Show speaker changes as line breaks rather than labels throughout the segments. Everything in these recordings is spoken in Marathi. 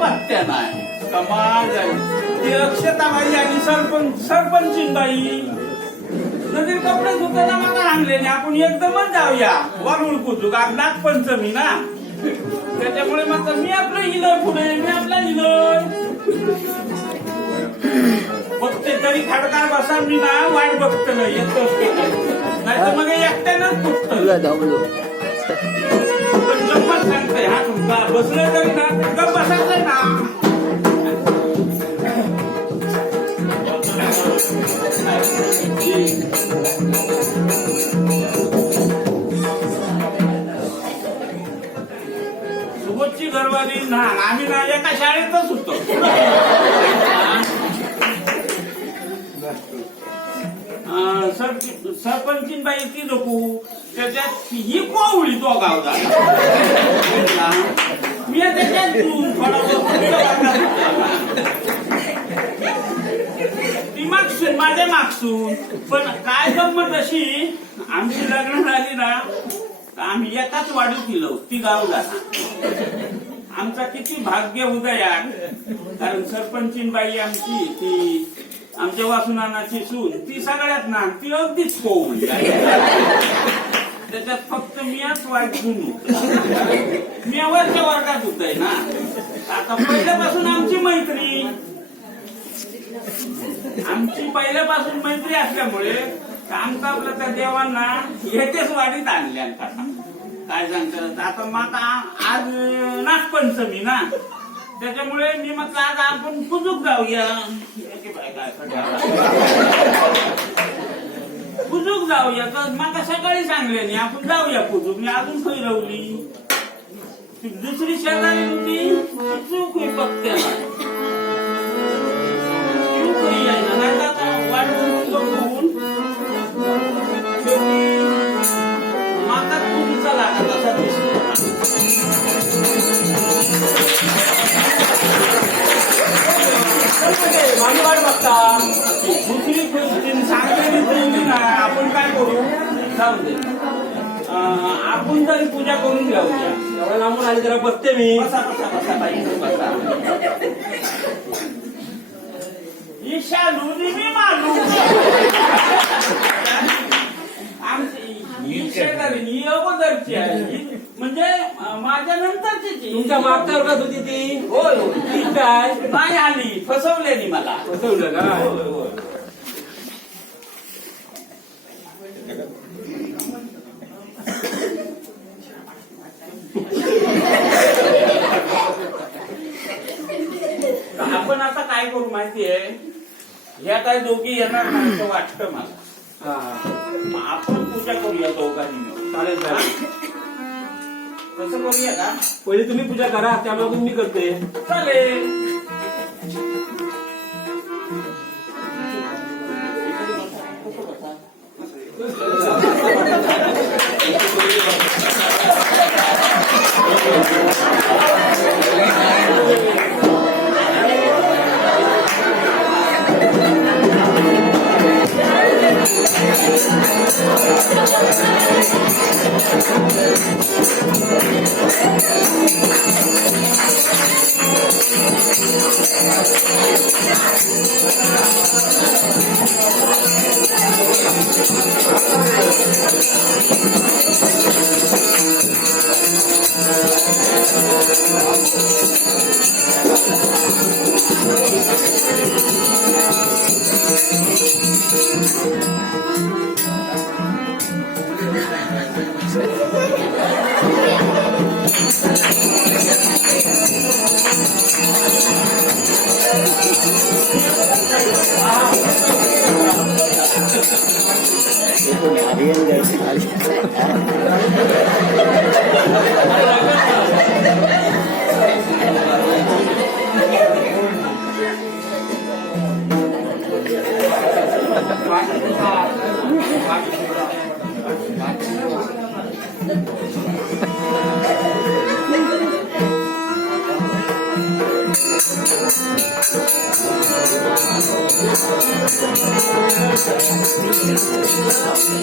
पत्त्या नाही कमाल झाली. ती अक्षताबाई आणि सरपंच सरपंचीन बाई नदीर कपडे धुताना आणले नाही आपण एकदमच जाऊया. वारुळ कुचूक आज नागपंचमी ना. त्याच्यामुळे मात्र मी आपलं इलोय पुढे मी आपला इलोय. बघते तरी खडकार बसा मी ना वाट बघतो नाही. नाही. तर मग एकट्यानंच फुटत. गप्पा सांगते हा तुमचा बसले तरी ना गप्प ना सुबोधची घरवाली ना आम्ही ना एका शाळेतच होतो. सर सरपंचीन बाई ती नको. त्याच्यात ही कोवळी तो गाव झाला मी त्याच्यात ती मागसून माझ्या मागसून. पण काय गंमत अशी आमची लग्न झाली ना आम्ही एकाच वाढू केलो ती गाव झाला आमचा किती भाग्य उदयात कारण सरपंचीन बाई आमची ती आमच्या वासुनानाची सून ती सगळ्यात ना ती अगदीच कोवळी त्याच्यात फक्त मीच वाईट मी वरच्या वर्गात होतय ना. आता पहिल्यापासून आमची मैत्री. आमची पहिल्यापासून मैत्री असल्यामुळे आमचा आपलं त्या देवांना येतेच वाढीत आणल्या काय सांगतात? आता मग आता आज नागपंचमी ना. त्याच्यामुळे मी म्हटलं आज आपण कुजूक जाऊया. कुजूक पुजूक जाऊया तर मला सकाळी सांगले नाही आपण जाऊया पुजूक मी अजून खरी रवली दुसरी शेजारी होती चूक होई पक्त्याला पूजा करून
एवढं लांबून आली जरा बघते मी.
बसा बसा बसा बाई बसा. ईशा लुनी मी मालू आमची ही शेजारी ही अगोदरची आहे. ही म्हणजे माझ्या नंतरची.
तुमच्या मागच्या वर्गात होती ती?
होय होय.
ती काय?
नाही आली फसवलेली मला.
फसवलं का
होय होय तर आपण आता काय करू माहितीये ह्या काय दोघी येणार नाही असं वाटतं मला. मग आपण पूजा करूया दोघांनी मिळून.
चालेल चालेल.
कसं करूया का?
पहिली तुम्ही पूजा करा त्यामागून मी करते
चालेल.
Thank you.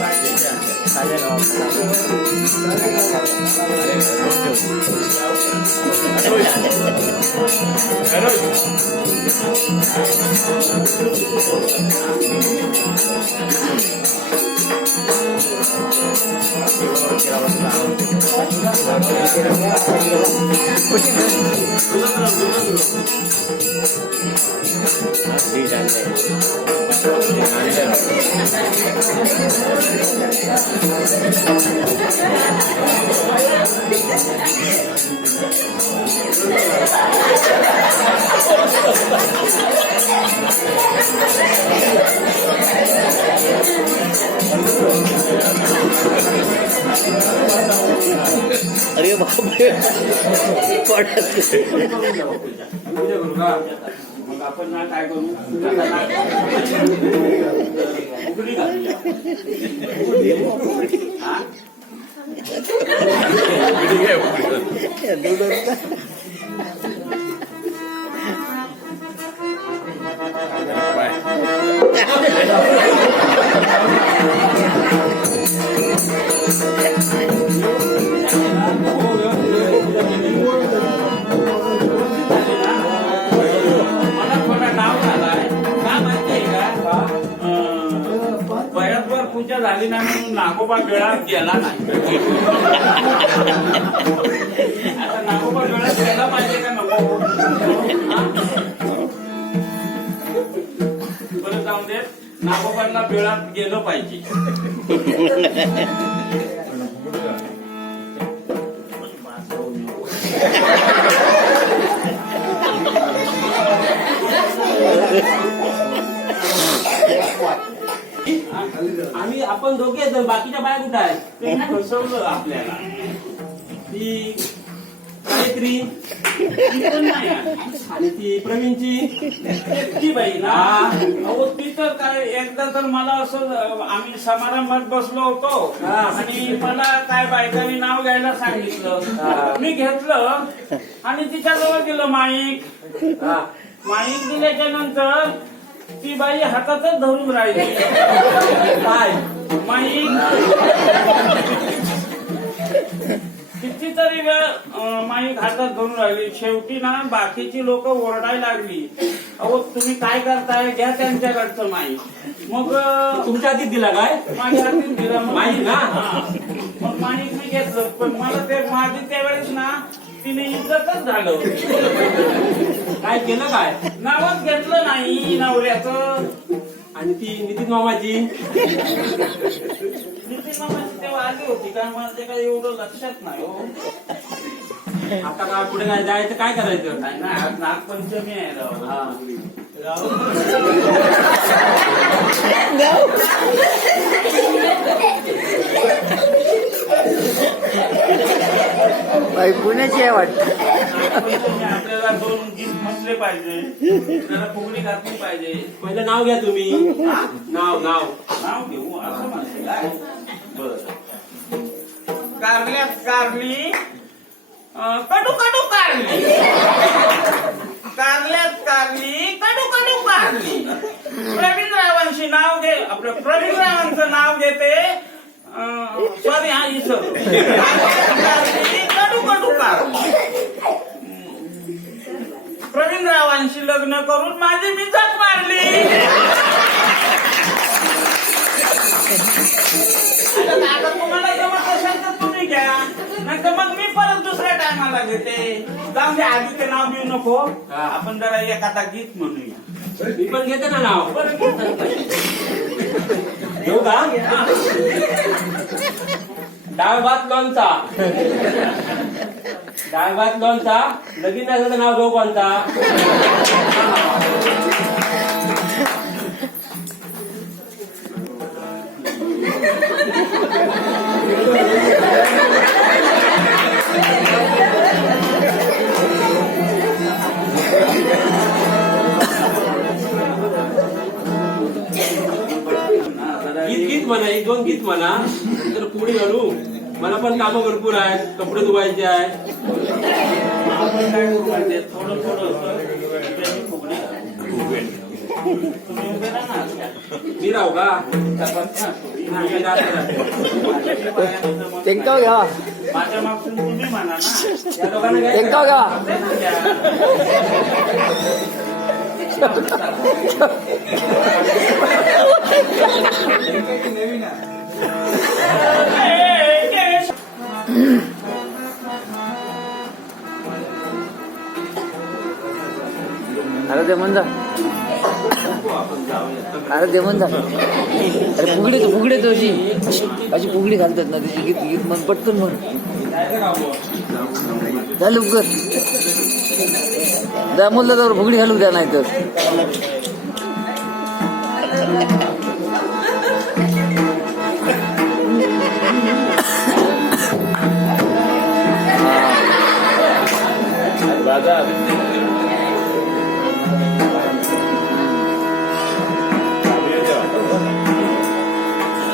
बापरे पडत
पूजा करू का?
मग आपण ना काय करू? आता
पूजा
झाली नाही म्हणून नागोबा वेळात गेला नाही आता नागोबा वेळात गेला पाहिजे का नको हा? बरं जाऊन दे नागोबांना वेळात गेलं पाहिजे
आम्ही आपण दोघे आहेत, बाकीच्या बाया कुठं आहेत?
त्यांनी फसवलं आपल्याला.
ती गायत्री
ती.
आणि ती प्रवीणची
एकटी बाई. ना अहो ती तर काय एकदा तर मला असं आम्ही समारंभात बसलो होतो
हा.
आणि मला काय बायकांनी नाव घ्यायला
हा.
सांगितलं मी घेतलं आणि तिच्याजवळ दिलं माईक.
हा.
माईक दिल्याच्या नंतर ती बाई हातातच धरून राहिली.
काय?
कितीतरी वेळ अं, माईक हातात धरून राहिली. शेवटी ना बाकीची लोक ओरडायला लागली. अहो तुम्ही काय करताय? घ्या त्यांच्याकडचं माईक. मग
तुमच्या हातीत दिला काय?
माझ्या हाती दिला मग.
माईक ना?
हा. मग माईक मी घेतलं. पण मला ते माझी त्यावेळेस ना तिने इज्जतच झालं.
काय केलं काय?
नावच घेतलं नाही नवऱ्याचं.
आणि ती नितीन मामाची
नितीन मामाची तेव्हा आली होती का मला ते काही एवढं लक्षात नाही हो.
आता काय पुढे काय जायचं काय करायचं?
नाही ना आज नागपंचमी आहे राव.
हा.
पुण्याची आहे वाटत.
आपल्याला दोन गीत म्हटले पाहिजे. त्याला फुगडी घातली पाहिजे.
पहिलं नाव घ्या तुम्ही. नाव नाव.
नाव घेऊ असं म्हणते काय? बर. कारल्यात कारली कडू कडू कारली कारल्यात कारली कडू कडू कारली प्रवीण रावांशी नाव घे आपलं प्रवीण रावांचं नाव घेते सॉरी हा इसर कडू कडू कारली प्रवीण रावांशी लग्न करून माझी मिजात मारली. आता तुम्हाला जमत असेल तर तुम्ही घ्या नाही तर मग मी परत दुसऱ्या टायमाला घेते. जाऊन द्या आधी ते नाव घेऊ नको.
हा.
आपण जरा एखादा गीत म्हणूया.
मी पण घेते ना नाव.
बरं
घेऊ का? डाळ भात लोणचा. डाळ भात लोणचा लगीन असं नाव घेऊ कोणता? भरपूर आहेत कपडे धुवायचे आहे.
आपण काय करू माहिती थोडं थोडं असं
मी राहू का?
घ्या.
माझ्या मागून तुम्ही म्हणा ना
घ्या. अरे म्हण जा अरे ते म्हणजा अरे फुगडी फुगडी तो अशी. अशी फुगडी घालतात ना त्याची गीत गीत मन पटकन म्हण झालं लवकर. द्या मुलं त्यावर फुगडी घालू द्या नाही तर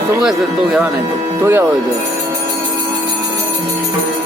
तो काय तो घ्यावा नाही तो तो घ्यावा इथं काय मिळालं? किती सांगायचं